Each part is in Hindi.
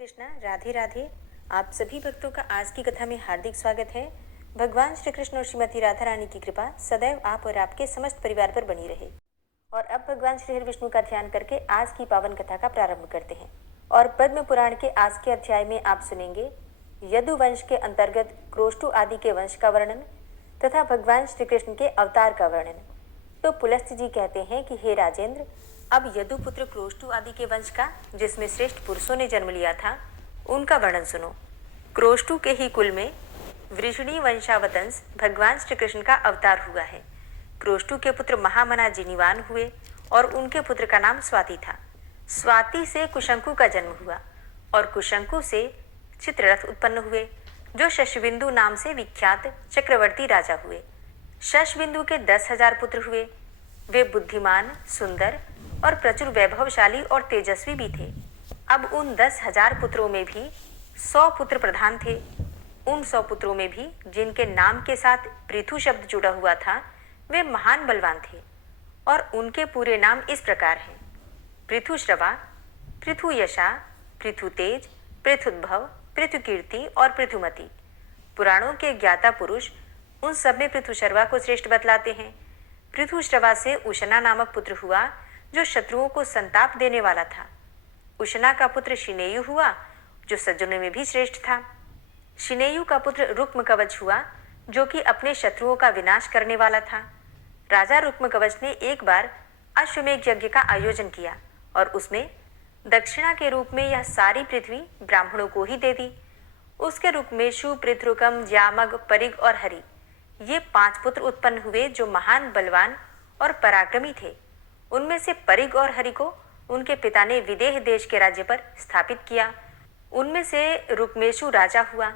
कृष्णा, राधे राधे। आप सभी भक्तों का आज की कथा में हार्दिक स्वागत है। भगवान श्री कृष्ण और श्रीमती राधा रानी की कृपा सदैव आप और आपके समस्त परिवार पर बनी रहे। और अब भगवान श्री हरि विष्णु का ध्यान करके आज की पावन कथा का प्रारंभ करते हैं। और पद्म पुराण के आज के अध्याय में आप सुनेंगे यदु वंश के अंतर्गत क्रोष्टु आदि के वंश का वर्णन तथा भगवान श्री कृष्ण के अवतार का वर्णन। तो पुलस्त्य जी कहते हैं कि हे राजेंद्र, अब यदुपुत्र क्रोष्टु आदि के वंश का, जिसमें श्रेष्ठ पुरुषों ने जन्म लिया था, उनका वर्णन सुनो। क्रोष्टु के ही कुल में वृषणी वंशावतंस भगवान श्री कृष्ण का अवतार हुआ है। क्रोष्टु के पुत्र महामना जिनीवान हुए और उनके पुत्र का नाम स्वाति था। स्वाति से कुशंकु का जन्म हुआ और कुशंकु से चित्ररथ उत्पन्न हुए, जो शशबिंदु नाम से विख्यात चक्रवर्ती राजा हुए। शशबिंदु के 10,000 पुत्र हुए। वे बुद्धिमान, सुंदर और प्रचुर वैभवशाली और तेजस्वी भी थे। अब उन 10,000 पुत्रों में भी 100 पुत्र प्रधान थे। उन 100 पुत्रों में भी जिनके नाम के साथ पृथु शब्द जुड़ा हुआ था, वे महान बलवान थे और उनके पूरे नाम इस प्रकार हैं: पृथुश्रवा, पृथुयशा, पृथुतेज, पृथुद्भव, पृथुकीर्ति और पृथुमति। पुराणों के ज्ञाता पुरुष उन सब में पृथुशर्वा को श्रेष्ठ बतलाते हैं। पृथुश्रवा से उशना नामक पुत्र हुआ, जो शत्रुओं को संताप देने वाला था। उशना का पुत्र शिनेयु हुआ, जो सज्जनों में भी श्रेष्ठ था। शिनेयु का पुत्र रुक्मकवच हुआ, जो कि अपने शत्रुओं का विनाश करने वाला था। राजा रुक्मकवच ने एक बार अश्वमेध यज्ञ का आयोजन किया और उसमें दक्षिणा के रूप में यह सारी पृथ्वी ब्राह्मणों को ही दे दी। उसके रुक्मेशु, पृथ्रुकम, ज्यामग, परिग और हरि, ये 5 पुत्र उत्पन्न हुए, जो महान बलवान और पराक्रमी थे। उनमें से परिग और हरि को उनके पिता ने विदेह देश के राज्य पर स्थापित किया। उनमें से रुक्मेशु राजा हुआ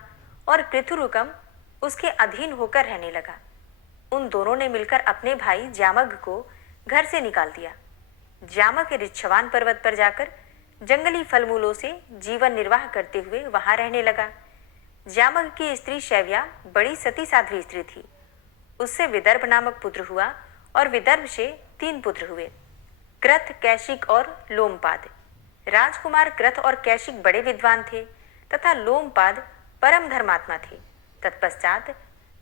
और पृथुरुकम उसके अधीन होकर रहने लगा। उन दोनों ने मिलकर अपने भाई ज्यामग को घर से निकाल दिया। ज्यामग ऋच्छवान पर्वत पर जाकर जंगली फलमूलों से जीवन निर्वाह करते हुए वहां रहने लगा। ज्यामग की स्त्री शैव्या बड़ी सती साध्वी स्त्री थी। उससे विदर्भ नामक पुत्र हुआ और विदर्भ से 3 पुत्र हुए: क्रथ, कैशिक और लोमपाद। राजकुमार क्रथ और कैशिक बड़े विद्वान थे तथा लोमपाद परम धर्मात्मा थे। तत्पश्चात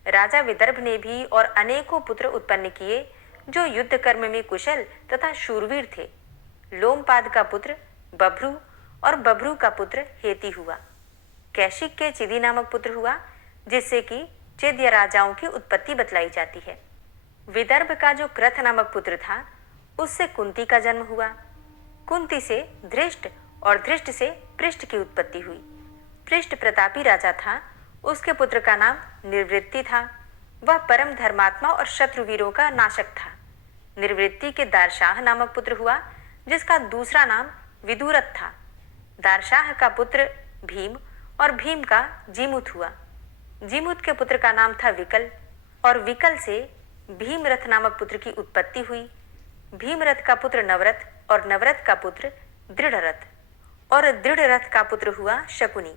राजा विदर्भ ने भी और अनेकों पुत्र उत्पन्न किए, जो युद्ध कर्म में कुशल तथा शूरवीर थे। लोमपाद का पुत्र बभ्रू और बभ्रू का पुत्र हेति हुआ। कैशिक के चिदी नामक पुत्र हुआ, जिससे कि चेद्य राजाओं की उत्पत्ति बतलाई जाती है। विदर्भ का जो क्रथ नामक पुत्र था, उससे कुंती का जन्म हुआ। कुंती से धृष्ट और धृष्ट से पृष्ठ की उत्पत्ति हुई। पृष्ठ प्रतापी राजा था। उसके पुत्र का नाम निर्वृत्ति था। वह परम धर्मात्मा और शत्रुवीरों का नाशक था। निर्वृत्ति के दारशाह नामक पुत्र हुआ, जिसका दूसरा नाम विदुरथ था। दारशाह का पुत्र भीम और भीम का जीमुत हुआ। जीमुत के पुत्र का नाम था विकल और विकल से भीमरथ नामक पुत्र की उत्पत्ति हुई। भीमरथ का पुत्र नवरथ और नवरथ का पुत्र दृढ़रथ और दृढ़रथ का पुत्र हुआ शकुनी।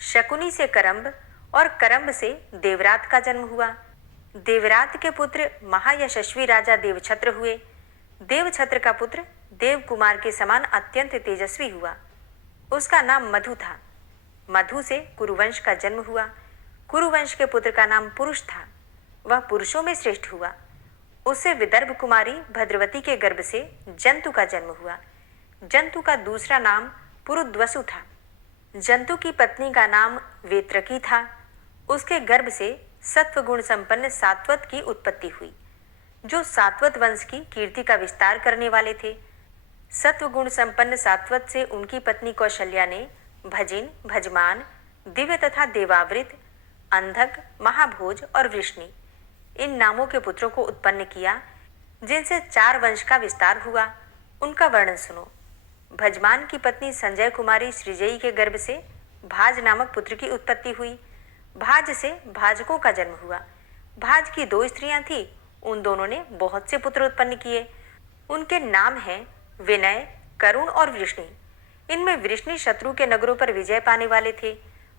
शकुनी से करम्ब और करम्ब से देवरात का जन्म हुआ। देवरात के पुत्र महायशस्वी राजा देवछत्र हुए। देवछत्र का पुत्र देव कुमार के समान अत्यंत तेजस्वी हुआ। उसका नाम मधु था। मधु से कुरुवंश का जन्म हुआ। कुरुवंश के पुत्र का नाम पुरुष था। वह पुरुषों में श्रेष्ठ हुआ। उससे विदर्भ कुमारी भद्रवती के गर्भ से जंतु का जन्म हुआ। जंतु का दूसरा नाम पुरुद्वसु था। जंतु की पत्नी का नाम वेत्रकी था। उसके गर्भ से सत्वगुण संपन्न सात्वत की उत्पत्ति हुई, जो सात्वत वंश की कीर्ति का विस्तार करने वाले थे। सत्वगुण संपन्न सात्वत से उनकी पत्नी कौशल्या ने भजिन, भजमान, दिव्य तथा देवावृत, अंधक, महाभोज और वृष्णि, इन नामों के पुत्रों को उत्पन्न किया, जिनसे 4 वंश का विस्तार हुआ। उनका वर्णन सुनो। भजमान की पत्नी संजय कुमारी सृजयी के गर्भ से भाज नामक पुत्र की उत्पत्ति हुई। भाज से भाजकों का जन्म हुआ। भाज की 2 स्त्रियां थीं। उन दोनों ने बहुत से पुत्र उत्पन्न किए। उनके नाम हैं विनय, करुण और वृष्णि। इनमें वृष्णि शत्रु के नगरों पर विजय पाने वाले थे।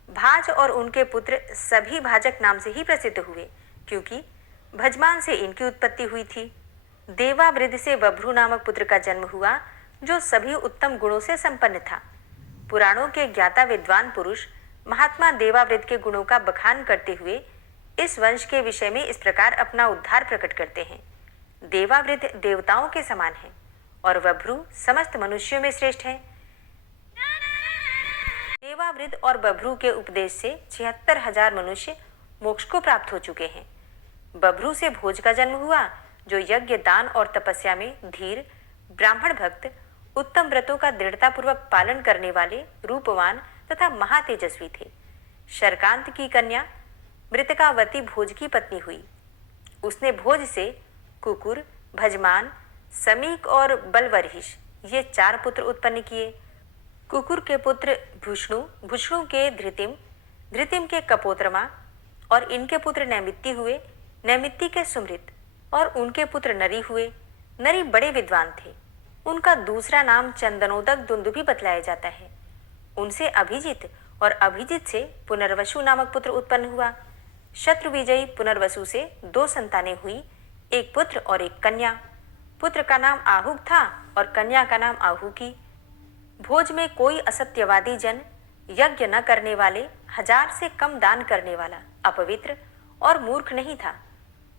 भाज और उनके पुत्र सभी भाजक नाम से ही प्रसिद्ध हुए, क्योंकि भजमान से इनकी उत्पत्ति हुई थी। देवावृद्ध से बभ्रू नामक पुत्र का जन्म हुआ, जो सभी उत्तम गुणों से संपन्न था। पुराणों के ज्ञाता विद्वान पुरुष महात्मा देवावृत के गुणों का बखान करते हुए इस वंश के विषय में इस प्रकार अपना उद्धार प्रकट करते हैं। देवावृत देवताओं के समान है और बभ्रू समस्त मनुष्यों में श्रेष्ठ है। देवावृत और बभ्रू के उपदेश से 76,000 मनुष्य मोक्ष को प्राप्त हो चुके हैं। बभ्रू से भोज का जन्म हुआ, जो यज्ञ, दान और तपस्या में धीर, ब्राह्मण भक्त, उत्तम व्रतों का दृढ़तापूर्वक पालन करने वाले, रूपवान तथा महातेजस्वी थे। शरकांत की कन्या मृतकावती भोज की पत्नी हुई। उसने भोज से कुकुर, भजमान, समीक और बलवरहिष ये 4 पुत्र उत्पन्न किए। कुकुर के पुत्र भुष्णु, भुष्णु के धृतिम, धृतिम के कपोत्रमा और इनके पुत्र नैमित्ति हुए। नैमित्ति के सुमृत और उनके पुत्र नरी हुए। नरी बड़े विद्वान थे। उनका दूसरा नाम चंदनोदक दुंदुभि बतलाया जाता है। उनसे अभिजित और अभिजित से पुनर्वसु नामक पुत्र उत्पन्न हुआ। शत्रुविजयी पुनर्वसु से 2 संतानें हुई, एक पुत्र और एक कन्या। पुत्र का नाम आहुक था और कन्या का नाम आहुकी। भोज में कोई असत्यवादी जन, यज्ञ न करने वाले, 1000 से कम दान करने वाला, अपवित्र और मूर्ख नहीं था।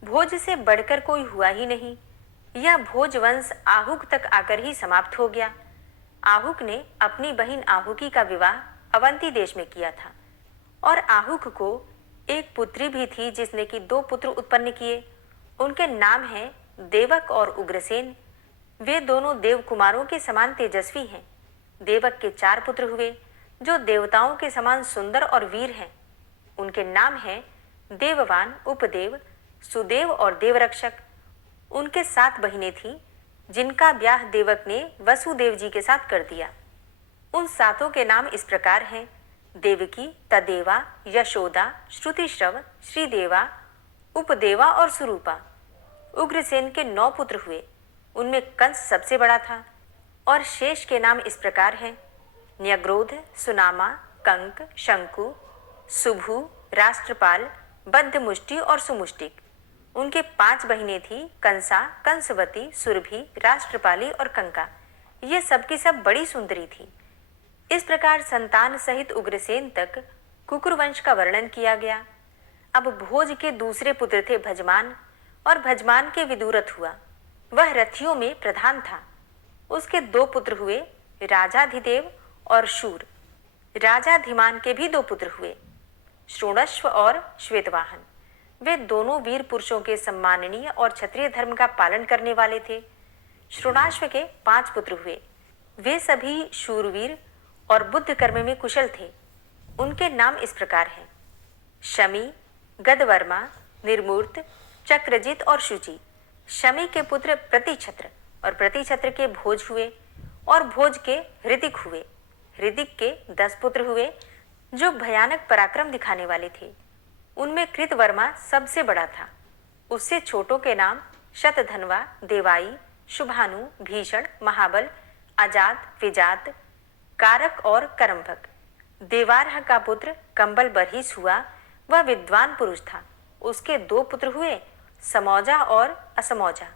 भोज से बढ़कर कोई हुआ ही नहीं। यह भोज वंश आहुक तक आकर ही समाप्त हो गया। आहुक ने अपनी बहन आहुकी का विवाह अवंती देश में किया था और आहुक को एक पुत्री भी थी जिसने कि 2 पुत्र उत्पन्न किए। उनके नाम हैं देवक और उग्रसेन। वे दोनों देव कुमारों के समान तेजस्वी हैं। देवक के 4 पुत्र हुए, जो देवताओं के समान सुंदर और वीर हैं। उनके नाम हैं देववान, उपदेव, सुदेव और देवरक्षक। उनके 7 बहिनें थीं, जिनका ब्याह देवक ने वसुदेव जी के साथ कर दिया। उन 7 के नाम इस प्रकार हैं: देवकी, तदेवा, यशोदा, श्रुतिश्रव, श्रीदेवा, उपदेवा और सुरूपा। उग्रसेन के 9 पुत्र हुए। उनमें कंस सबसे बड़ा था और शेष के नाम इस प्रकार हैं: न्यग्रोध, सुनामा, कंक, शंकु, सुभु, राष्ट्रपाल, बद्धमुष्टि और सुमुष्टिक। उनके 5 बहिनें थीं: कंसा, कंसवती, सुरभि, राष्ट्रपाली और कंका। ये सब की सब बड़ी सुंदरी थी। इस प्रकार संतान सहित उग्रसेन तक कुकुर वंश का वर्णन किया गया। अब भोज के दूसरे पुत्र थे भजमान, और भजमान के विदुरथ हुआ। वह रथियों में प्रधान था। उसके 2 पुत्र हुए, राजाधिदेव और शूर। राजाधिमान के भी 2 पुत्र हुए, श्रोणश्व और श्वेतवाहन। वे दोनों वीर पुरुषों के सम्माननीय और क्षत्रिय धर्म का पालन करने वाले थे। श्रोणाश्व के 5 पुत्र हुए। वे सभी शूरवीर और बुद्ध कर्म में कुशल थे। उनके नाम इस प्रकार हैं: शमी, गदवर्मा, निर्मूर्त, चक्रजित और शुचि। शमी के पुत्र प्रतिछत्र और प्रतिछत्र के भोज हुए और भोज के हृदिक हुए। हृदिक के 10 पुत्र हुए, जो भयानक पराक्रम दिखाने वाले थे। उनमें कृतवर्मा सबसे बड़ा था। उससे छोटों के नाम शतधन्वा, देवाई, शुभानु, भीषण, महाबल, अजात, विजात, कारक और करम्भक। देवारह का पुत्र कंबल बरहिस हुआ। वह विद्वान पुरुष था। उसके 2 पुत्र हुए, समौजा और असमौजा।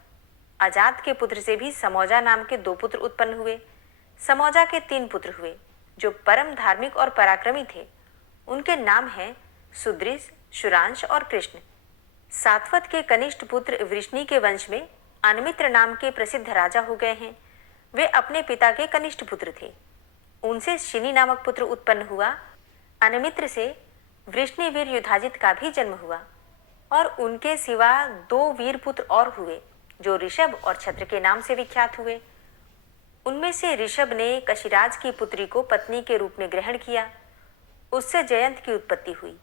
अजात के पुत्र से भी समौजा नाम के 2 पुत्र उत्पन्न हुए। समौजा के 3 पुत्र हुए, जो परम धार्मिक और पराक्रमी थे। उनके नाम हैं सुदृश, शुरांश और कृष्ण। सात्वत के कनिष्ठ पुत्र वृष्णि के वंश में अनमित्र नाम के प्रसिद्ध राजा हो गए हैं। वे अपने पिता के कनिष्ठ पुत्र थे। उनसे शिनी नामक पुत्र उत्पन्न हुआ। अनमित्र से वृष्णिवीर युधाजित का भी जन्म हुआ और उनके सिवा 2 वीर पुत्र और हुए, जो ऋषभ और छत्र के नाम से विख्यात हुए। उनमें से ऋषभ ने कशिराज की पुत्री को पत्नी के रूप में ग्रहण किया। उससे जयंत की उत्पत्ति हुई।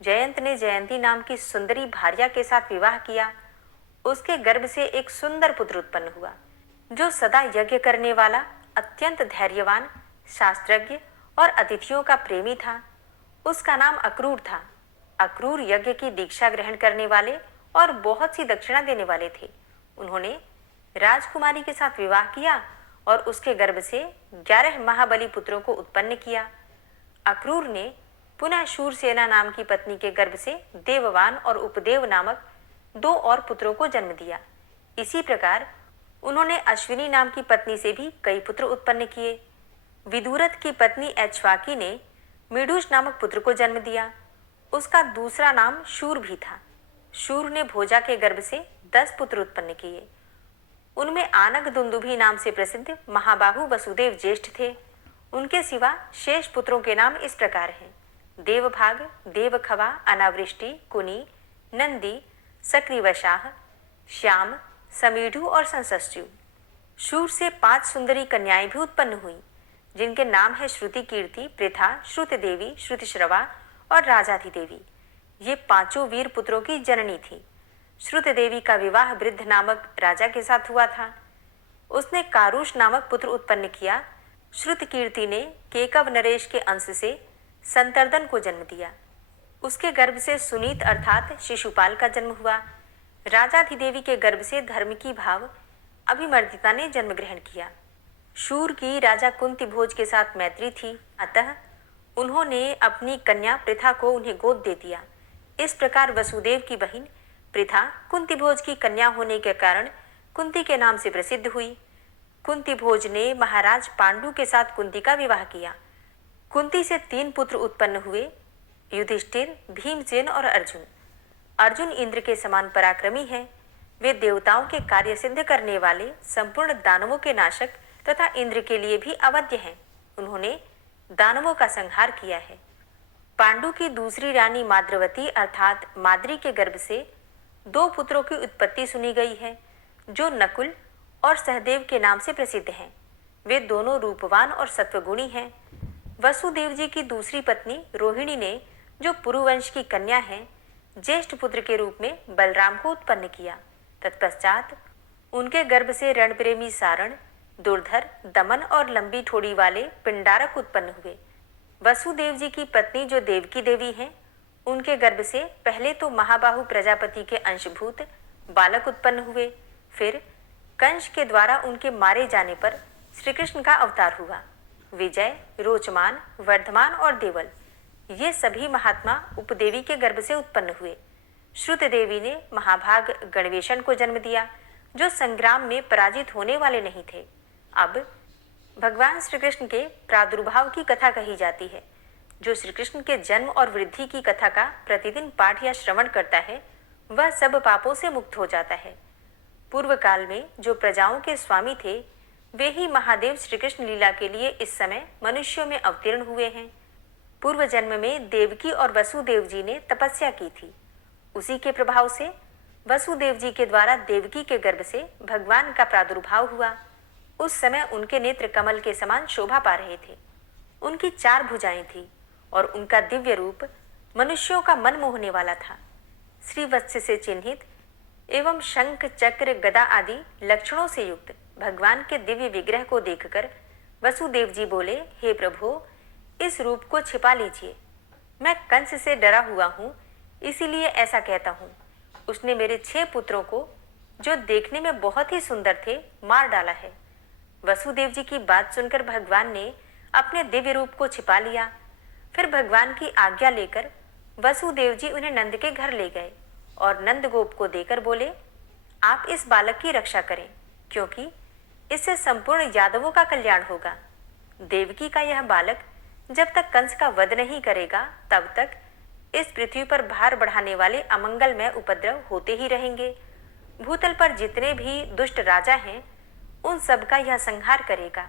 जयंत ने जयंती नाम की सुंदरी भार्या के साथ विवाह किया। उसके गर्भ से एक सुंदर पुत्र उत्पन्न हुआ, जो सदा यज्ञ करने वाला, अत्यंत धैर्यवान, शास्त्रज्ञ और अतिथियों का प्रेमी था। उसका नाम अक्रूर था। अक्रूर यज्ञ की दीक्षा ग्रहण करने वाले और बहुत सी दक्षिणा देने वाले थे। उन्होंने राजकुमारी के साथ विवाह किया और उसके गर्भ से 11 महाबली पुत्रों को उत्पन्न किया। अक्रूर ने पुनः शूरसेना नाम की पत्नी के गर्भ से देववान और उपदेव नामक 2 और पुत्रों को जन्म दिया। इसी प्रकार उन्होंने अश्विनी नाम की पत्नी से भी कई पुत्र उत्पन्न किए। विदुरथ की पत्नी ऐच्छवाकी ने मीडुष नामक पुत्र को जन्म दिया। उसका दूसरा नाम शूर भी था। शूर ने भोजा के गर्भ से 10 पुत्र उत्पन्न किए। उनमें आनक दुंदुभी नाम से प्रसिद्ध महाबाहु वसुदेव ज्येष्ठ थे। उनके सिवा शेष पुत्रों के नाम इस प्रकार हैं: देवभाग, देवखवा, अनावृष्टि, कुनी, नंदी, सक्रीवशाह, श्याम, समीढ़ु और संसस्यु। शूर से 5 सुंदरी कन्याएं भी उत्पन्न हुई, जिनके नाम है श्रुति कीर्ति, पृथा, श्रुत देवी, श्रुतिश्रवा और राजाधिदेवी। ये 5 वीर पुत्रों की जननी थी। श्रुत देवी का विवाह वृद्ध नामक राजा के साथ हुआ था। उसने कारुष नामक पुत्र उत्पन्न किया। श्रुत कीर्ति ने केकव नरेश के अंश से संतर्दन को जन्म दिया। उसके गर्भ से सुनीत अर्थात शिशुपाल का जन्म हुआ। राजाधिदेवी के गर्भ से धर्म की भाव अभिमर्दिता ने जन्म ग्रहण किया। शूर की राजा कुंती भोज के साथ मैत्री थी, अतः उन्होंने अपनी कन्या पृथा को उन्हें गोद दे दिया। इस प्रकार वसुदेव की बहन पृथा कुंती भोज की कन्या होने के कारण कुंती के नाम से प्रसिद्ध हुई। कुंती भोज ने महाराज पांडु के साथ कुंती का विवाह किया। कुंती से 3 पुत्र उत्पन्न हुए: युधिष्ठिर, भीमसेन और अर्जुन। अर्जुन इंद्र के समान पराक्रमी हैं। वे देवताओं के कार्य सिद्ध करने वाले, संपूर्ण दानवों के नाशक तथा इंद्र के लिए भी अवध्य हैं। उन्होंने दानवों का संहार किया है। पांडु की दूसरी रानी माद्रवती अर्थात माद्री के गर्भ से 2 पुत्रों की उत्पत्ति सुनी गई है, जो नकुल और सहदेव के नाम से प्रसिद्ध हैं। वे दोनों रूपवान और सत्वगुणी हैं। वसुदेव जी की दूसरी पत्नी रोहिणी ने, जो पुरुवंश की कन्या है, ज्येष्ठ पुत्र के रूप में बलराम को उत्पन्न किया। तत्पश्चात उनके गर्भ से रणप्रेमी सारण, दुर्धर, दमन और लंबी ठोड़ी वाले पिंडारक उत्पन्न हुए। वसुदेव जी की पत्नी जो देवकी देवी हैं, उनके गर्भ से पहले तो महाबाहु प्रजापति के अंशभूत बालक उत्पन्न हुए। फिर कंस के द्वारा उनके मारे जाने पर श्री कृष्ण का अवतार हुआ। विजय, रोचमान, वर्धमान और देवल ये सभी महात्मा उपदेवी के गर्भ से उत्पन्न हुए। श्रुत देवी ने महाभाग गणवेशन को जन्म दिया, जो संग्राम में पराजित होने वाले नहीं थे। अब भगवान श्री कृष्ण के प्रादुर्भाव की कथा कही जाती है। जो श्री कृष्ण के जन्म और वृद्धि की कथा का प्रतिदिन पाठ या श्रवण करता है, वह सब पापों से मुक्त हो जाता है। पूर्व काल में जो प्रजाओं के स्वामी थे, वे ही महादेव श्री कृष्ण लीला के लिए इस समय मनुष्यों में अवतीर्ण हुए हैं। पूर्व जन्म में देवकी और वसुदेव जी ने तपस्या की थी। उसी के प्रभाव से वसुदेव जी के द्वारा देवकी के गर्भ से भगवान का प्रादुर्भाव हुआ। उस समय उनके नेत्र कमल के समान शोभा पा रहे थे। उनकी 4 भुजाएं थी और उनका दिव्य रूप मनुष्यों का मन मोहने वाला था। श्रीवत्स से चिन्हित एवं शंख, चक्र, गदा आदि लक्षणों से युक्त भगवान के दिव्य विग्रह को देखकर वसुदेव जी बोले, हे प्रभु, इस रूप को छिपा लीजिए। मैं कंस से डरा हुआ हूँ, इसीलिए ऐसा कहता हूँ। उसने मेरे 6 पुत्रों को, जो देखने में बहुत ही सुंदर थे, मार डाला है। वसुदेव जी की बात सुनकर भगवान ने अपने दिव्य रूप को छिपा लिया। फिर भगवान की आज्ञा लेकर वसुदेव जी उन्हें नंद के घर ले गए और नंद गोप को देकर बोले, आप इस बालक की रक्षा करें, क्योंकि इससे संपूर्ण यादवों का कल्याण होगा। देवकी का यह बालक जब तक कंस का वध नहीं करेगा, तब तक इस पृथ्वी पर भार बढ़ाने वाले अमंगलमय उपद्रव होते ही रहेंगे। भूतल पर जितने भी दुष्ट राजा हैं, उन सब का यह संहार करेगा।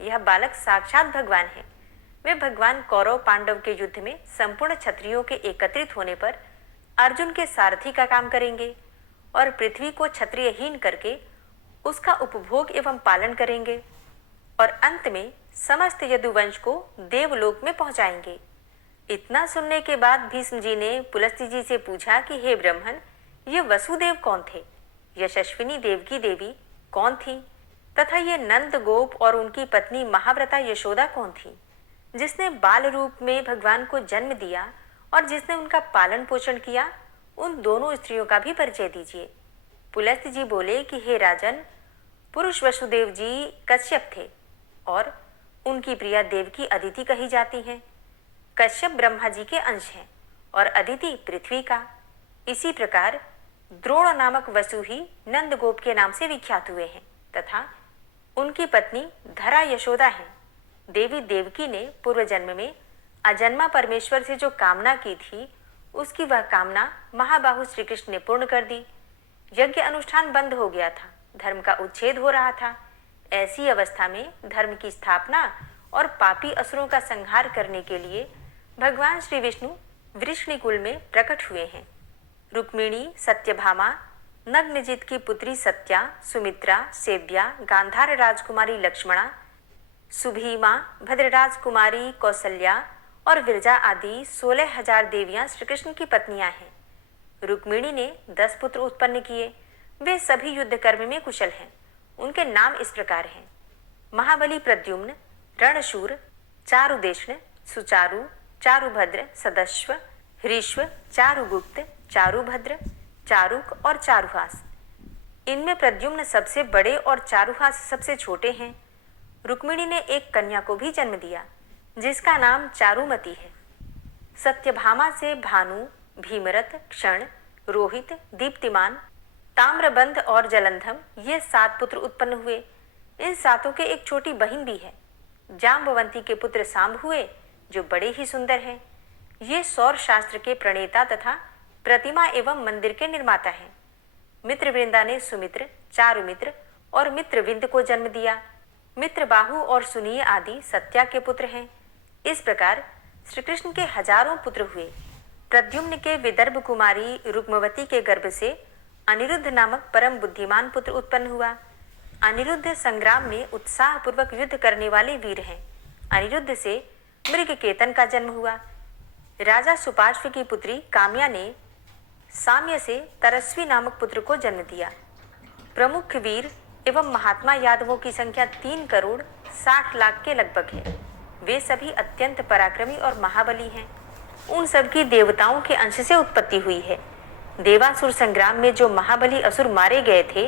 यह बालक साक्षात भगवान है। वे भगवान कौरव पांडव के युद्ध में संपूर्ण क्षत्रियों के एकत्रित होने पर अर्जुन के सारथी का काम करेंगे और पृथ्वी को क्षत्रियहीन करके उसका उपभोग एवं पालन करेंगे और अंत में समस्त यदुवंश को देवलोक में पहुंचाएंगे। इतना सुनने के बाद भीष्म जी ने पुलस्त्य जी से पूछा कि हे ब्राह्मण, ये वसुदेव कौन थे? यशस्विनी देवकी देवी कौन थी? तथा ये नंद गोप और उनकी पत्नी महाव्रता यशोदा कौन थी, जिसने बाल रूप में भगवान को जन्म दिया और जिसने उनका पालन पोषण किया? उन दोनों स्त्रियों का भी परिचय दीजिए। पुलस्त्य जी बोले कि हे राजन, पुरुष वसुदेव जी कश्यप थे और उनकी प्रिया देवकी अदिति कही जाती हैं। कश्यप ब्रह्मा जी के अंश हैं और अदिति पृथ्वी का। इसी प्रकार द्रोण नामक वसु ही नंद गोप के नाम से विख्यात हुए हैं तथा उनकी पत्नी धरा यशोदा हैं। देवी देवकी ने पूर्व जन्म में अजन्मा परमेश्वर से जो कामना की थी, उसकी वह कामना महाबाहु श्री कृष्ण ने पूर्ण कर दी। यज्ञ अनुष्ठान बंद हो गया था, धर्म का उच्छेद हो रहा था। ऐसी अवस्था में धर्म की स्थापना और पापी असुरों का संहार करने के लिए भगवान श्री विष्णु वृष्णिकुल में प्रकट हुए हैं। रुक्मिणी, सत्यभामा, नग्नजित की पुत्री सत्या, सुमित्रा, सेव्या, गांधार राजकुमारी लक्ष्मणा, सुभीमा, भद्रराज कुमारी कौसल्या और विरजा आदि 16,000 देवियां श्री कृष्ण की पत्नियां हैं। रुक्मिणी ने 10 पुत्र उत्पन्न किए। वे सभी युद्ध कर्म में कुशल हैं। उनके नाम इस प्रकार हैं: महाबली प्रद्युम्न, रणशूर, चारुदेष्ण, सुचारु, चारुभद्र, सदस्व, हरीश्व, चारुगुप्त, चारुभद्र, चारुक और चारुहास। इनमें प्रद्युम्न सबसे बड़े और चारुहास सबसे छोटे हैं। रुक्मिणी ने एक कन्या को भी जन्म दिया जिसका नाम चारुमती है। सत्यभामा से भानु, भीमरथ, क्षण, रोहित, दीप्तिमान, ताम्रबंध और जलंधम ये 7 पुत्र उत्पन्न हुए। इन 7 के एक छोटी बहन भी है। जाम्बवंती के पुत्र सांब हुए जो बड़े ही सुंदर हैं। ये सौर शास्त्र के प्रणेता तथा प्रतिमा एवं मंदिर के निर्माता हैं। मित्रवृंदा ने सुमित्र, चारुमित्र और मित्रविंद को जन्म दिया। मित्रबाहु और सुनीय आदि सत्या के पुत्र हैं। इस प्रकार श्री कृष्ण के हजारों पुत्र हुए। प्रद्युम्न के विदर्भ कुमारी रुक्मवती के गर्भ से अनिरुद्ध नामक परम बुद्धिमान पुत्र उत्पन्न हुआ। अनिरुद्ध संग्राम में उत्साहपूर्वक युद्ध करने वाले वीर हैं। अनिरुद्ध से मृगकेतन का जन्म हुआ। राजा सुपार्श्व की पुत्री काम्या ने साम्य से तरस्वी नामक पुत्र को जन्म दिया। प्रमुख वीर एवं महात्मा यादवों की संख्या 3,60,00,000 के लगभग है। वे सभी अत्यंत पराक्रमी और महाबली हैं। उन सबकी देवताओं के अंश से उत्पत्ति हुई है। देवासुर संग्राम में जो महाबली असुर मारे गए थे,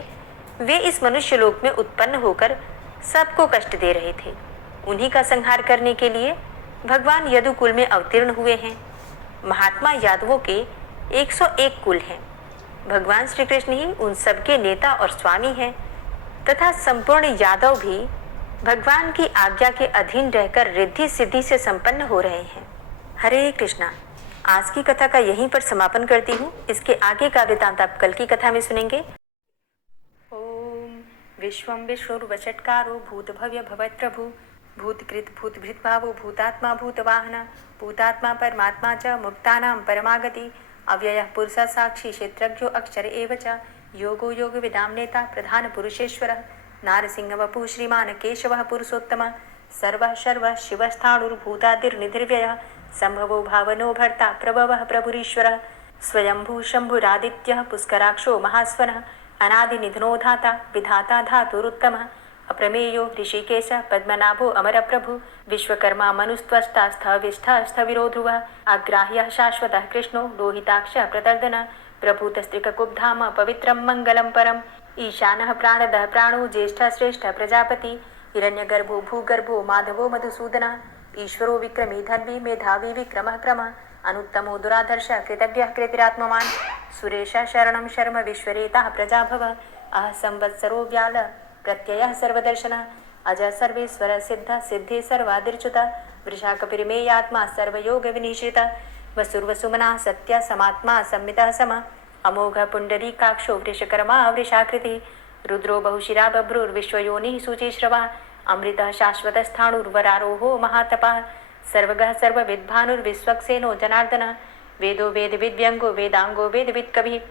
वे इस मनुष्य लोक में उत्पन्न होकर सबको कष्ट दे रहे थे। उन्हीं का संहार करने के लिए भगवान यदुकुल में अवतीर्ण हुए हैं। महात्मा यादवों के 101 कुल हैं। भगवान श्री कृष्ण ही उन सबके नेता और स्वामी हैं तथा संपूर्ण यादव भी भगवान की आज्ञा के अधीन रहकर रिद्धि सिद्धि से संपन्न हो रहे हैं। हरे कृष्णा। आज की कथा का यहीं पर समापन करती हूँ। इसके आगे का वृतांत आप कल की कथा में सुनेंगे। ओम विश्वं विष्णुर्वषट्कारो भूतभव्य भवत्प्रभु भूतकृत भूतभृत भावो भूतात्मा भूतवाहन भूतात्मा परमात्मा च मुक्तानां परमागति अव्ययः पुरुषः साक्षी क्षेत्रज्ञो अक्षर एव च योगो योग विदाम नेता प्रधान पुरुषेश्वरः नारसिंह वपु श्रीमान केशवः पुरुषोत्तम सर्वः शर्वः शिवस्थाणुर्भूतादिर्निधिर्व्ययः संभवो भावनो भर्ता प्रभवः प्रभुरीश्वरः स्वयंभू शंभुरादित्यः पुष्कराक्षो महास्वनः अनादिनिधनो धाता विधाता धातुरुत्तमः अप्रमेयो ऋषिकेश पद्मनाभो अमरप्रभु विश्वकर्मा मनुस्त्वष्टा स्थविष्ठः स्थविरो ध्रुवः आग्राह्यः शाश्वतः कृष्णो लोहिताक्षः प्रतर्दनः प्रभूतस्त्रिककुब्धाम पवित्रं मङ्गलं परम् ईशानः प्राणदः प्राणो ज्येष्ठः श्रेष्ठः प्रजापति हिरण्यगर्भो भूगर्भो माधवो मधुसूदनः ईश्वरो विक्रमी धन्वी मेधावी विक्रमः क्रमः अनुत्तमो दुराधर्षः कृतव्यः कृतिरात्मवान् सुरेशः शरणं शर्म विश्वरेताः प्रजाभवः अह संवत्सरो व्याल प्रत्ययः सर्वदर्शनः अजः सर्वेश्वरः सिद्धः सिद्धे सर्वादिर्च्युतः वृषाकपिर्मेयात्मा सर्वयोगविनिश्रितः वसुर्वसुमनः सत्यः समात्मा संमितः समः अमोघ पुण्डरीकाक्षो वृषकर्मा वृषाकृतिः रुद्रो बहुशिरा बभ्रुर्विश्वयोनिः शुचिश्रवः अमृतः शाश्वतस्थाणुर्वरारोहो महातपः सर्वगः सर्वविद्भानुर्विश्वक्सेनो जनार्दनः वेदो वेदविद्व्यङ्गो वेदाङ्गो वेदवित्कविः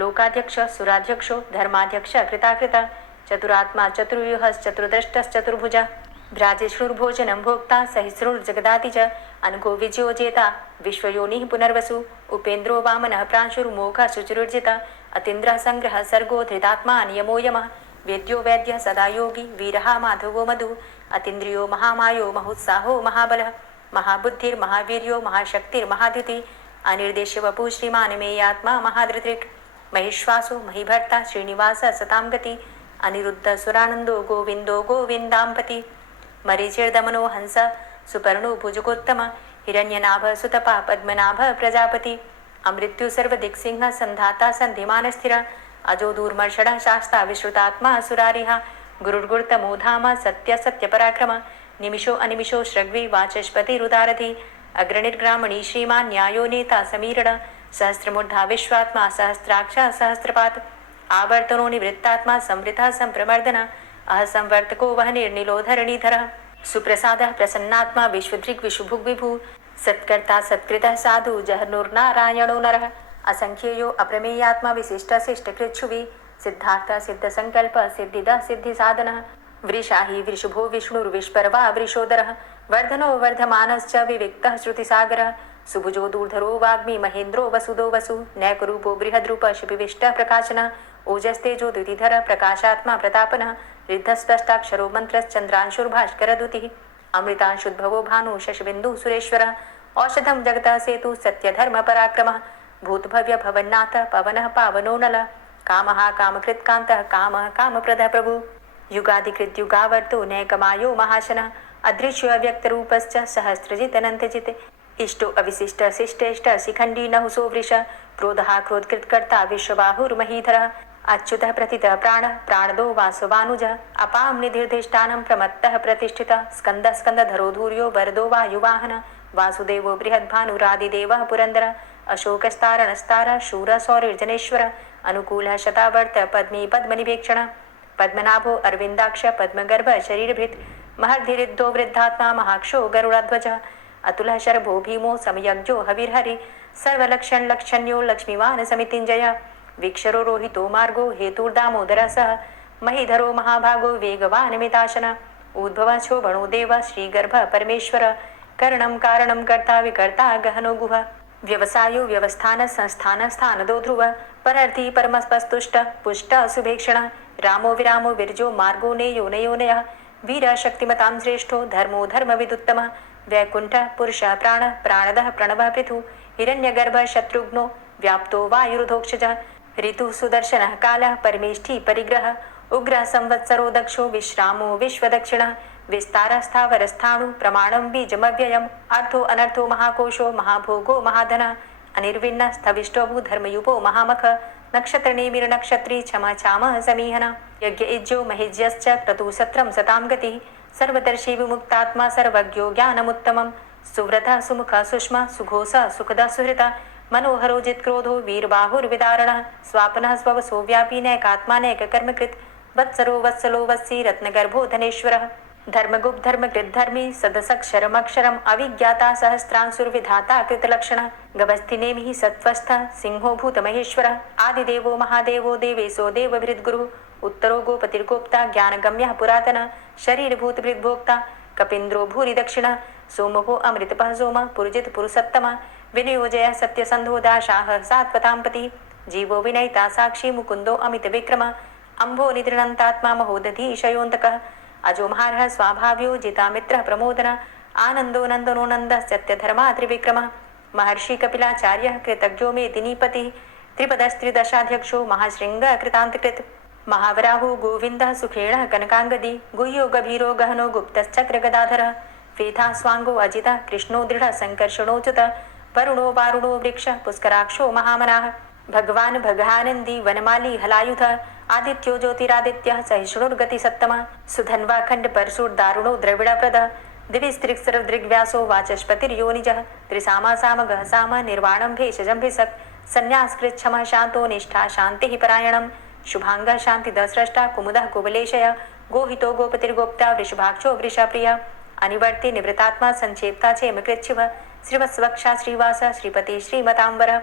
लोकाध्यक्षः सुराध्यक्षो धर्माध्यक्षः कृताकृतः चतुरात्मा चतुर्व्यूहश्चतुर्द्रष्टश्चतुर्भुजः भ्राजिष्णुर्भोजनं भोक्ता सहिष्णुर्जगदाति च अनघो विजयो जेता विश्वयोनिः पुनर्वसु उपेन्द्रो वामनः प्रांशुर्मोघः शुचिरुर्जितः अतीन्द्रः संग्रहः सर्गो धृतात्मा नियमो यमः वेद्यो वैद्यः सदा योगी वीरः माधवो मधु अतीन्द्रियो महामायो महोत्साहो महाबलः महाबुद्धिर्महावीर्यो महाशक्तिर्महाधृतिः अनिर्देश्य वपु श्रीमान् मेयात्मा महाधृतिर् महिश्वासो महीभर्ता श्रीनिवासः सतां गति अनिरुद्ध सुरानंदो गोविंदो गोविंदाम्पति मरीचिर्दमनो हंस सुपर्णो भुजगोत्तम हिरण्यनाभ सुतपा पद्मनाभ प्रजापति अमृत्यु सर्वदिक्सिंह संधाता संधिमान स्थिर अजो दूर्मर्षण शास्ता विश्रुतात्मा सुरारिहा गुरुर्गुर्तमोधाम सत्य सत्य पराक्रम निमिषो अनिमिषो श्रग्वी वाचस्पतिरुदारथि अग्रणिर्ग्रामणी श्रीमान् न्यायो नेता समीरण सहस्रमूर्धा विश्वात्मा सहस्राक्षा सहस्रपात आवर्तनो निवृत्तात्मा संवृता संप्रमर्दन अहसंवर्तको वह निर्निलो धरणीधर सुप्रसादः प्रसन्नात्मा विश्वदृग् विशुभुग् विभु सत्कर्ता सत्कृतः साधु जहनुर्नारायणो नरः असंख्येयो अप्रमेयात्मा विशिष्ट शिष्टकृच्छुवि सिद्धार्थ सिद्ध संकल्प सिद्धिदः सिद्धि साधनः वृषाहि वृषभो विष्णुर्विष्पर्वा वृषोदरः वर्धनो वर्धमानश्च विविक्तः श्रुतिसागरः सुभुजो दूर्धरो वाग्मी महेन्द्रो वसुदो वसु नैकरूपो बृहद्रूप शिपिविष्टः प्रकाशनः ओजस्तेजो द्युतिधर प्रकाशात्मा प्रतापनः रिद्धस्पष्टाक्षरो मन्त्रश्चन्द्रांशुर्भास्करदुतिः अमृतांशुद्भवो भानु शशबिन्दुः सुरेश्वरः औषधं जगतः सेतु सत्यधर्म पराक्रमः भूतभव्य भवन्नाथ पवनः पावनो नलः कामः कामकृत्कान्तः कामः कामप्रदः प्रभु युगाधिकृत युगावर्तो नैकमायो महाशनः अदृश्यो अव्यक्तरूपश्च सहस्रजित् अनन्तजित् इष्टो अविशिष्ट शिष्टेष्ट शिखण्डी नहुसो वृष क्रोधः क्रोधकृत्कर्ता विश्वबाहुर्महीधरः अच्युतः प्रतितः प्राणः प्राणदो वासवानुजः अपां निधिर्धिष्ठानं प्रमत्तः प्रतिष्ठितः स्कन्दः स्कन्दधरो धूर्यो वरदो वायुवाहनः वासुदेवो बृहद्भानुरादिदेवः पुरन्दरः अशोकस्तारणस्तारः शूरः सौरिर्जनेश्वरः अनुकूलः शतावर्त पद्मी पद्मनिवेक्षणः पद्मनाभो अरविन्दाक्ष पद्मगर्भ शरीरभृत् महर्धिरिद्धो वृद्धात्मा महाक्षो गरुडाध्वजः अतुलः शर्भो भीमो समयज्ञो हविर्हरि सर्वलक्षणलक्षण्यो लक्ष्मीवान् समितिञ्जयः वीक्षरो रोहितो मार्गो हेतुर्दामोदरः सः महीधरो महाभागो वेगवान् मिताशनः उद्भवः शोभणो देवः श्रीगर्भः परमेश्वरः करणं कारणं कर्ता विकर्ता गहनो गुहः व्यवसायो व्यवस्थान संस्थान स्थानदो ध्रुवः परर्थी परमस्पस्तुष्ट पुष्ट सुभेक्षणः रामो विरामो विरजो मार्गो नेयो नयोनयः वीर शक्तिमतां श्रेष्ठो धर्मो धर्मविदुत्तमः वैकुण्ठः पुरुषः प्राणः प्राणदः प्रणवः पृथु हिरण्यगर्भः शत्रुघ्नो व्याप्तो वायुरुधोक्षजः ऋतुः सुदर्शनः कालः परमेष्ठी परिग्रहः उग्रः संवत्सरो दक्षो विश्रामो विश्वदक्षिणः विस्तारः स्थावरस्थाणु प्रमाणं बीजमव्ययम् अर्थो अनर्थो महाकोशो महाभोगो महाधनः अनिर्विण्णः स्थविष्टोभू धर्मयुपो महामख नक्षत्रनेमिर्नक्षत्री क्षमा क्षामः समीहनः यज्ञ इज्जो महिज्यश्च क्रतुसत्रं सतां गतिः सर्वदर्शी विमुक्तात्मा सर्वज्ञो ज्ञानमुत्तमं सुव्रतः सुमुखः सुष्मा सुघोषः सुखदः सुहृतः मनोहरो जित्क्रोधो वीरबाहुर्विदारणः स्वापनः स्ववसो व्यापी नैकात्मा नैककर्मकृत् वत्सरो वत्सलो वत्सी रत्नगर्भो धनेश्वरः धर्मगुप्त धर्मकृद्धर्मी सदसक्षरमक्षरम् अविज्ञाता सहस्रांशुर्विधाता कृतलक्षणः गभस्तिनेमिः सत्त्वस्थः सिंहो भूतमहेश्वरः आदिदेवो महादेवो देवेशो देवभृद्गुरुः उत्तरो गोपतिर्गोप्ता ज्ञानगम्यः पुरातनः शरीरभूतभृद्भोक्ता कपीन्द्रो भूरि दक्षिणः सोमभो अमृतपः सोमः पुरुजित पुरुषोत्तमः विनियोजय सत्यसन्धो दाशाः सात्वतां जीवो विनयिता साक्षी मुकुन्दो अमितविक्रमः अम्भो निद्रणन्तात्मा महोदधीशयोऽन्तकः अजो महारः स्वाभाव्यो जितामित्रः प्रमोदनः आनन्दो नन्दनो नन्दः सत्यधर्मा त्रिविक्रमः महर्षि कपिलाचार्यः कृतज्ञो मेदिनीपतिः त्रिपदस्त्रिदशाध्यक्षो महाशृङ्गः कृतान्तकृत् महावराहो गोविन्दः सुखेणः कनकाङ्गदी गुह्यो गभीरो गहनो गुप्तश्चक्रगदाधरः फेथा स्वाङ्गो अजितः कृष्णो दृढः सङ्कर्षणोच्युतः वरुणो वारुणो वृक्षः पुष्कराक्षो महामनाः भगवान् भगानन्दी वनमाली हलायुधः आदित्यो ज्योतिरादित्यः सहिष्णुर्गतिसत्तमः सुधन्वाखण्ड परशुर्दारुणो द्रविडप्रदः दिविस्त्रिक्सरदृग्व्यासो वाचस्पतिर्योनिजः त्रिसामा सामगः साम निर्वाणं भेषजं भिषक् संन्यासकृच्छमः शान्तो निष्ठा शान्तिः परायणं शुभाङ्गः शान्तिदस्रष्टा कुमुदः कुबलेशयः गोहितो गोपतिर्गोप्ता वृषभाक्षो वृषप्रियः अनिवर्ति निवृतात्मा संक्षेप्ता क्षेमकृच्छिवः श्रीवत्सवक्षा श्रीवास श्रीपति श्रीमतांबर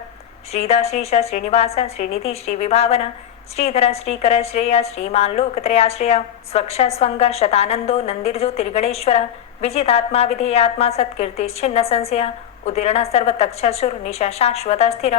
श्रीदा श्रीश श्रीनिवास श्रीनिधि श्रीविभावन श्रीधर श्रीकर श्रेय श्रीमान लोकत्रयाश्रय स्वक्ष स्वंग शतानंदो नंदिर्ज्योतिर्गणेश्वर विजितात्मा विधेयात्मा सत्कीर्तिश्छिन्न संशय उदीर्ण सर्वतक्षसुर निशा शाश्वत स्थिर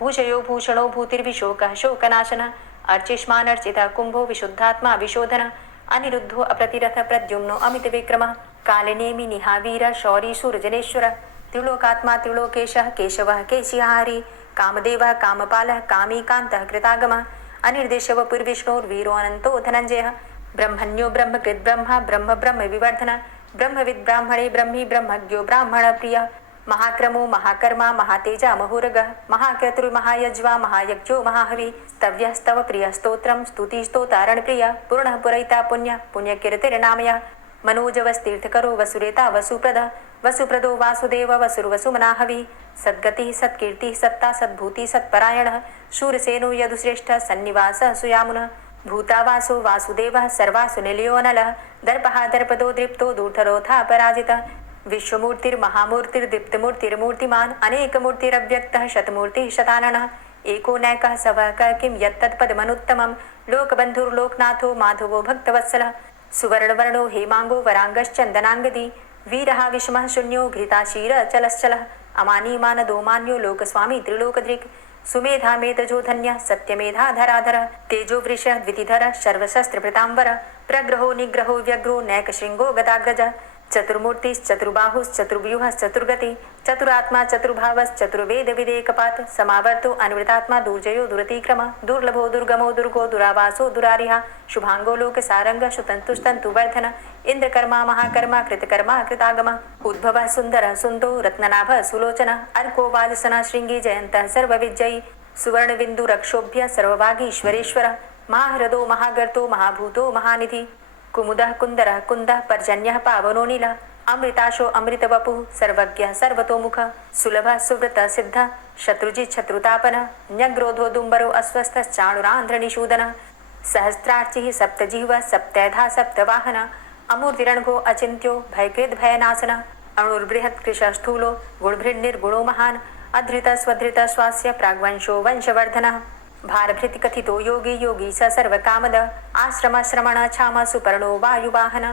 भूषयो भूषणो भूतिर्विशोक शोकनाशन अर्चिष्मान अर्चित कुंभो विशुद्धात्मा विशोधन अनिरुद्धो अप्रतिरथ प्रद्युम्नो अमित विक्रम कालिनेमि निहावीर शौरी सूर्जनेश्वर त्रिलोकात्मा त्रिलोकेशः केशवः केशिहारी कामदेवः कामपालः कामीकान्तः कृतागमः अनिर्देशव पुर्विष्णोर्वीरो अनन्तो धनञ्जयः ब्रह्मण्यो ब्रह्मकृत् ब्रह्म ब्रह्म ब्रह्म विवर्धन ब्रह्मविद् ब्राह्मणे ब्रह्मी ब्रह्मज्ञो ब्राह्मण प्रियः महाक्रमो महाकर्मा महातेजा महोरगः महाक्रतुर्महायज्वा महायज्ञो महाहवि स्तव्यस्तव प्रिय स्तोत्रं स्तुतिस्तोतारण प्रिय पूर्णः पुरैता पुण्य पुण्यकीर्तिर्नामयः मनोजवस्तीर्थकरो वसुरेता वसुप्रद वसुप्रदो वासुदेव वसुर्वसुमना हवि सद्गतिः सत्कीर्तिः सत्ता सद्भूति सत्परायणः शूरसेनो यदुश्रेष्ठः सन्निवासः सुयामुनः भूतावासो वासुदेवः सर्वासु निलयोऽनलः दर्पः दर्पदो दृप्तो दूर्धरोधा पराजितः विश्वमूर्तिर्महामूर्तिर्दीप्तमूर्तिर्मूर्तिमान् अनेकमूर्तिरव्यक्तः शतमूर्तिः शताननः एको नैकः सवः क किं यत्तत्पदमनुत्तमं लोकबन्धुर्लोकनाथो माधवो भक्तवत्सलः सुवर्णवर्णो हेमाङ्गो वराङ्गश्चन्दनाङ्गदी वीरः विषमः शून्यो घृताशीरचलश्चलः अमानीमानदो मान्यो लोकस्वामी त्रिलोकदृक् सुमेधा मेधजो धन्यः सत्यमेधाधराधरः तेजो वृषः द्वितिधरः सर्वशस्त्रभृताम्बरः प्रग्रहो निग्रहो व्यग्रो नैकशृङ्गो गदाग्रजः चतुर्मूर्तिश्चतुर्बाहुश्चतुर्व्यूहश्चतुर्गति चतुरात्मा चतुर्भावश्चतुर्वेदविदेकपात् समावर्तो अन्वृतात्मा दुर्जयो दुरतिक्रम दुर्लभो दुर्गमो दुर्गो दुरावासो दुरारिः शुभांगो लोकसारङ्गः शुतन्तुस्तन्तुवर्धन इन्द्रकर्मा महाकर्मा कृतकर्मा कृतागमः उद्भवः सुन्दरः सुन्दो रत्ननाभः सुलोचनः अर्को वाजसनः शृङ्गी जयन्तः सर्वविजयी सुवर्णबिन्दुरक्षोभ्य सर्वभागीश्वरेश्वरः महाहृदो महागर्तो महाभूतो महानिधि कुमुदः कुन्दरः कुन्दः पर्जन्यः पावनो नीलः अमृताशो अमृतवपुः सर्वज्ञः सर्वतोमुखः सुलभः सुव्रतः सिद्धः शत्रुजित् शत्रुतापनः न्यग्रोधो दुम्बरो अस्वस्थश्चाणुरान्ध्रनिषूदनः सहस्रार्चिः सप्तजिह्वः सप्तैधा सप्तवाहनः अमूर्तिरणघो अचिन्त्यो भयकृद्भयनाशनः अणुर्बृहत्कृशः स्थूलो गुणभृन्निर्गुणो महान् अधृतः स्वधृतः स्वास्य प्राग्वंशो वंशवर्धनः भारभृति कथितो योगी योगी स सर्वकामद आश्रम श्रमण छाम सुपर्णो वायुवाहन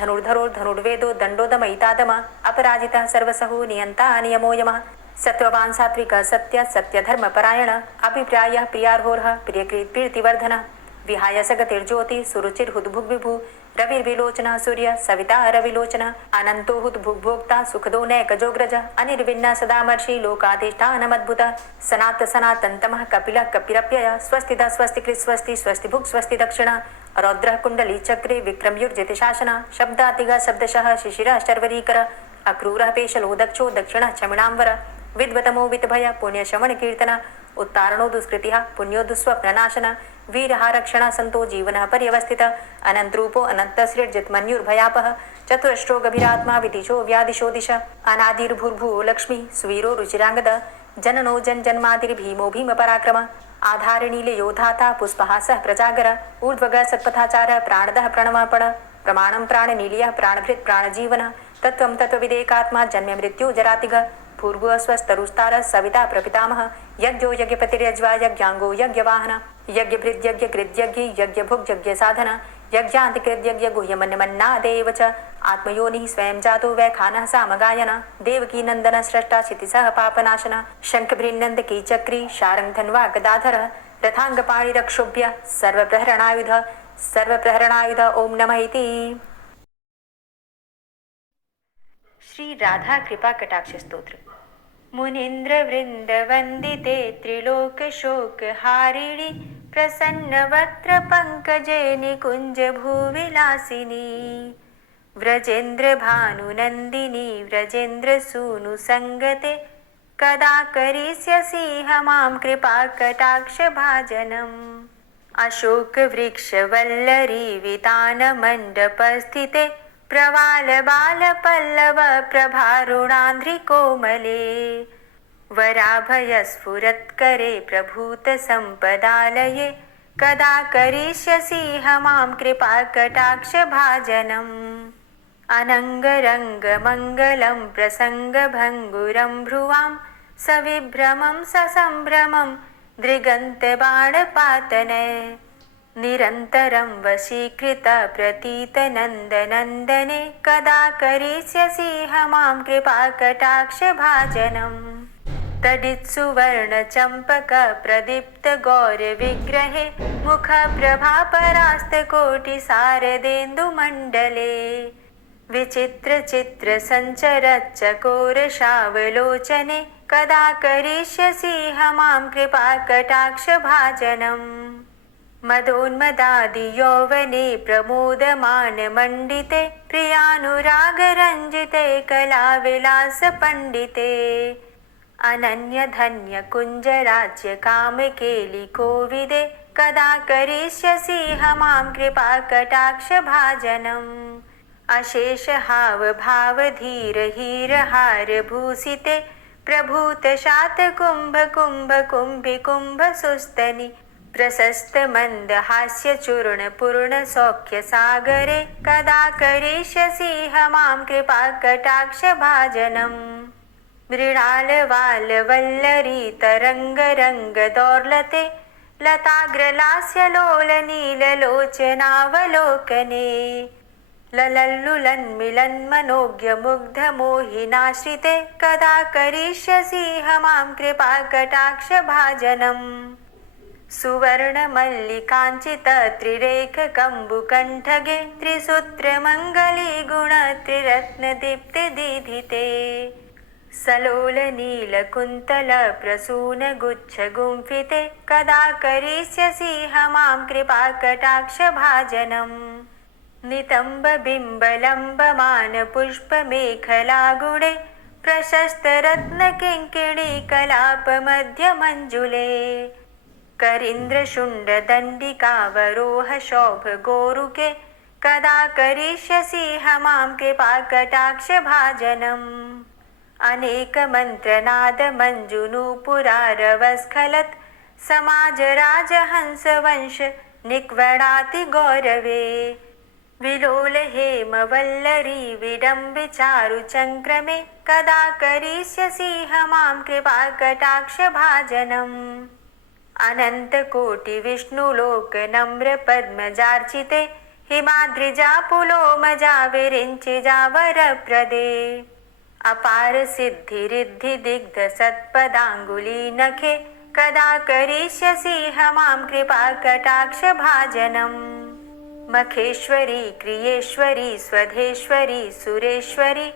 धनुर्धरो धनुर्वेदो दण्डोदमयितादम अपराजितः सर्वसहो नियन्ता नियमो यमः सत्त्ववान् सात्विकः सत्य सत्यधर्मपरायण अभिप्रायः प्रियार्होर्ह प्रियकृत् प्रीतिवर्धनः विहाय सगतिर्ज्योति सुरुचिर्हुद्भुग्विभु रविर्विलोचनः सूर्य सविता रविलोचनः अनन्तो हुद्भुग्भोक्ता सुखदो नैकजोग्रज अनिर्विण्ण सदामर्षि लोकाधिष्ठानमद्भुतः सनात सनातन्तमः कपिलः कपिरप्ययः स्वस्तिदा स्वस्तिकृत् स्वस्ति स्वस्तिभुक् स्वस्ति दक्षिणः रौद्रः कुण्डली चक्रे विक्रमयुर्जितशासनः शब्दातिगः शब्दशः शिशिरः शर्वरीकरः अक्रूरः पेशलो दक्षो दक्षिणः क्षमिणाम्बरः विद्वतमो वित्भय पुण्यशमनकीर्तनः उत्तारणो दुष्कृतिः पुण्यो दुःस्वप्ननाशनः वीरः रक्षणः सन्तो जीवनः पर्यवस्थितः अनन्तरूपो अनन्तसृड्जितमन्युर्भयापः चतुरष्ट्रो गभीरात्मा विदिशो व्यादिशो दिश अनादिर्भूर्भुवो लक्ष्मी सुवीरो रुचिराङ्गदः जननो जन्मादिर्भीमो भीमपराक्रम आधारनीलयो धाता पुष्पहासः प्रजागर ऊर्ध्वगः सत्पथाचारः प्राणदः प्रणवपण प्रमाणं प्राणनीलयः प्राणभृत् प्राणजीवनः तत्त्वं तत्त्वविदेकात्मा जन्म मृत्यु जरातिगः भूर्भुवः स्वस्तरुस्तारः सविता प्रपितामह यज्ञो यज्ञपतिर्यज्वा यज्ञाङ्गो यज्ञवाहन यज्ञभृद्यज्ञकृद्यज्ञ यज्ञभुग्यज्ञसाधन यज्ञान्तिकृद्यज्ञ गुह्यमन्यमन्नादेव च आत्मयोनिः स्वयं जातो वैखानः सामगायन देवकी नन्दन स्रष्टा क्षितिसः पापनाशन शङ्खभृन्नन्दकी चक्री शारङ्गधन्वा गदाधरः रथाङ्गपाणिरक्षोभ्य सर्वप्रहरणायुध ओम नमः इति। श्री राधा कृपा कटाक्ष स्तोत्र। मुनीन्द्र वृंद वंदिते त्रिलोक शोक हारिणी प्रसन्न वक्त्र पंकजे निकुंज भूविलासिनी व्रजेन्द्र भानुनंदिनी व्रजेन्द्र सूनु संगते कदा करिष्यसि मां कृपा कटाक्ष भाजनम् अशोक वृक्ष वल्लरी वितान मंडपस्थिते प्रवाल बाल पल्लव प्रभारुणान्ध्रि कोमले वराभयस्फुरत्करे प्रभूत संपदालये कदा करिष्यसि मां कृपा कटाक्ष भाजनम् अनङ्गरङ्गमङ्गलं प्रसङ्गभङ्गुरं भ्रुवां सविभ्रमं ससम्भ्रमं दृगन्तबाणपातने निरन्तरं वशीकृत प्रतीतनन्दनन्दने कदा करिष्यसि मां कृपा कटाक्ष भाजनम् तडित्सुवर्णचम्पक प्रदीप्त गौरविग्रहे मुखप्रभापरास्तकोटिसारदेन्दुमण्डले विचित्रचित्रसञ्चरच्चकोरशावलोचने कदा करिष्यसि मां कृपा कटाक्ष भाजनम् मदोन्मदादियौवने प्रमोदमानमण्डिते प्रियानुरागरञ्जिते कलाविलासपण्डिते अनन्यधन्यकुञ्जराज्यकामकेलिकोविदे कदा करिष्यसि मां कृपा कटाक्ष भाजनम् अशेष हाव भाव धीर हीर हार भूषिते प्रभूत शात कुंभ कुंभ कुंभि कुंभ सुस्तनि प्रशस्त मंद हास्य चूर्ण पूर्ण सौख्य सागरे कदा करिष्यसि मां कृपा कटाक्ष भाजनम् मृणाल वाल वल्लरी तरंग रंग दौर्लते लताग्रलास्य लोल नील लोचनावलोकने ललल्लुलन्मिलन्मनोज्ञ मुग्ध मोहिनाश्रिते कदा करिष्यसि मां कृपा कटाक्ष भाजनम् सुवर्ण मल्लिकाञ्चित त्रिरेख कम्बुकण्ठगे त्रिसूत्र मङ्गली गुण त्रिरत्न दीप्ति दीधिते सलोल नील कुन्तल प्रसून गुच्छ गुंफिते कदा करिष्यसि मां कृपा कटाक्ष भाजनम् नितम्ब बिम्बलम्बमान पुष्प मेखला गुणे प्रशस्त रत्न किङ्किणी कलाप मध्य मंजुले करीन्द्र शुण्ड दण्डिकावरोह शोभ गोरुके कदा करिष्यसि मां कृपा कटाक्ष भाजनम् अनेक मंत्रनाद मंजुनूपुरारवस्खलत् समाज राजहंस वंश निक्वणाति गौरवे विलोल हेम वल्लरी विडम्बि चारु चंक्रमे कदा करिष्यसि मां कृपा कटाक्ष भाजनम् अनंत कोटि विष्णुलोक नम्र पद्मजार्चिते हिमाद्रिजा पुलोमजा विरिञ्चिजा वरप्रदे अपार सिद्धि रिद्धि दिग्ध सत्पदांगुली नखे कदा करिष्यसि मां कृपा कटाक्ष भाजनम् मखेश्वरी क्रियेश्वरी स्वधेश्वरी सुरेश्वरी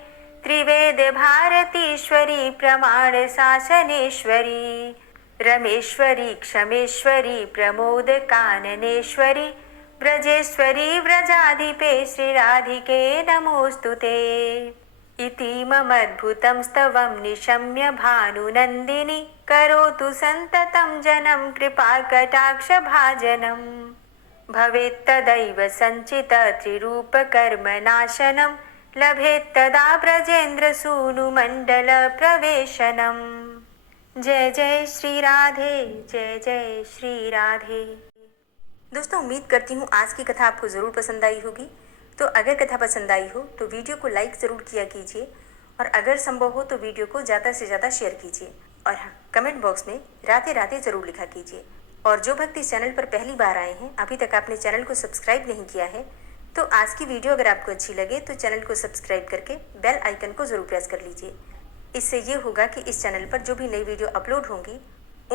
त्रिवेद भारतीश्वरी प्रमाण शासनेश्वरी रमेश्वरी क्षमेश्वरी प्रमोद काननेश्वरी ब्रजेश्वरी व्रजाधिपे श्रीराधिके नमोस्तुते इतीममद्भुतं स्तवं निशम्य भानुनन्दिनी करोतु सन्ततं जनं कृपा कटाक्ष भाजनम् भवेत्तदैव सञ्चित त्रिरूपकर्मनाशनं लभेत्तदा ब्रजेन्द्र सूनुमण्डल प्रवेशनम् जय जय श्री राधे, जय जय श्री राधे। दोस्तों, उम्मीद करती हूँ आज की कथा आपको ज़रूर पसंद आई होगी। तो अगर कथा पसंद आई हो तो वीडियो को लाइक ज़रूर किया कीजिए और अगर संभव हो तो वीडियो को ज़्यादा से ज़्यादा शेयर कीजिए। और हाँ, कमेंट बॉक्स में राधे राधे ज़रूर लिखा कीजिए। और जो भक्त इस चैनल पर पहली बार आए हैं, अभी तक आपने चैनल को सब्सक्राइब नहीं किया है, तो आज की वीडियो अगर आपको अच्छी लगे तो चैनल को सब्सक्राइब करके बेल आइकन को ज़रूर प्रेस कर लीजिए। इससे ये होगा कि इस चैनल पर जो भी नई वीडियो अपलोड होंगी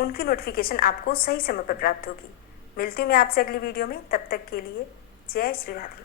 उनकी नोटिफिकेशन आपको सही समय पर प्राप्त होगी। मिलती हूँ मैं आपसे अगली वीडियो में, तब तक के लिए जय श्री राधे।